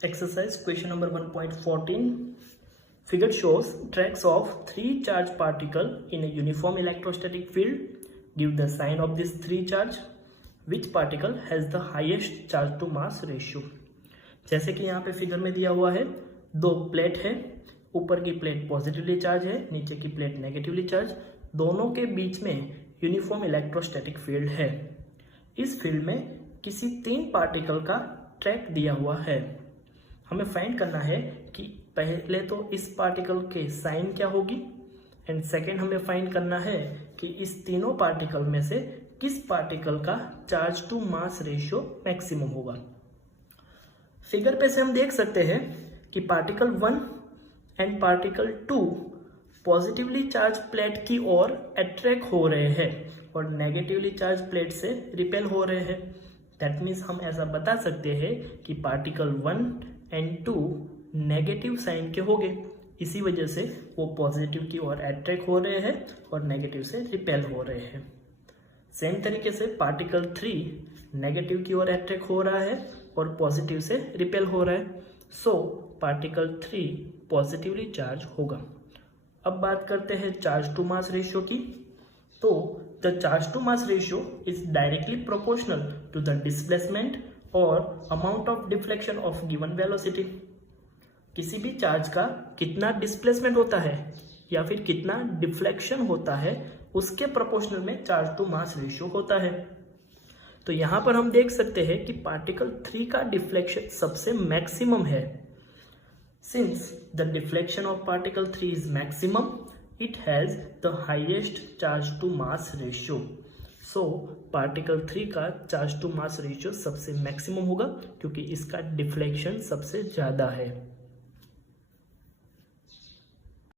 Exercise question number 1.14. Figure shows tracks of 3 charged particle in a uniform electrostatic field. Give the sign of this 3 charge. Which particle has the highest charge to mass ratio? जैसे कि यहाँ पे figure में दिया हुआ है, दो plate है, ऊपर की प्लेट पॉजिटिवली चार्ज है, नीचे की प्लेट नेगेटिवली चार्ज, दोनों के बीच में यूनिफॉर्म इलेक्ट्रोस्टैटिक फील्ड है। इस फील्ड में किसी 3 पार्टिकल का ट्रैक दिया हुआ है। हमें फाइंड करना है कि पहले तो इस पार्टिकल के साइन क्या होगी एंड सेकेंड हमें फाइंड करना है कि इस तीनों पार्टिकल में से किस पार्टिकल का charge to mass ratio maximum होगा। फिगर पे से हम देख सकते हैं कि particle 1 and particle 2 positively charge plate की ओर अट्रैक्ट हो रहे हैं और नेगेटिवली चार्ज प्लेट से रिपेल हो रहे हैं। दैट मीन्स हम ऐसा बता सकते हैं कि पार्टिकल 1 एंड 2 नेगेटिव साइन के होंगे, इसी वजह से वो पॉजिटिव की ओर अट्रैक्ट हो रहे हैं और नेगेटिव से रिपेल हो रहे हैं। सेम तरीके से पार्टिकल 3 नेगेटिव की ओर अट्रैक्ट हो रहा है और पॉजिटिव से रिपेल हो रहा है, सो पार्टिकल 3 पॉजिटिवली चार्ज होगा। अब बात करते हैं चार्ज टू मास रेशियो की। तो the charge to mass ratio is directly proportional to the displacement और amount of deflection of given velocity. किसी भी चार्ज का कितना डिस्प्लेसमेंट होता है या फिर कितना डिफ्लेक्शन होता है उसके प्रोपोर्शनल में चार्ज टू मास रेशियो होता है। तो यहां पर हम देख सकते हैं कि पार्टिकल 3 का डिफ्लेक्शन सबसे मैक्सिमम है। Since the deflection of particle 3 is maximum, it has the highest charge to mass ratio. So particle 3 का चार्ज टू मास रेशियो सबसे मैक्सिमम होगा क्योंकि इसका डिफ्लेक्शन सबसे ज़्यादा है।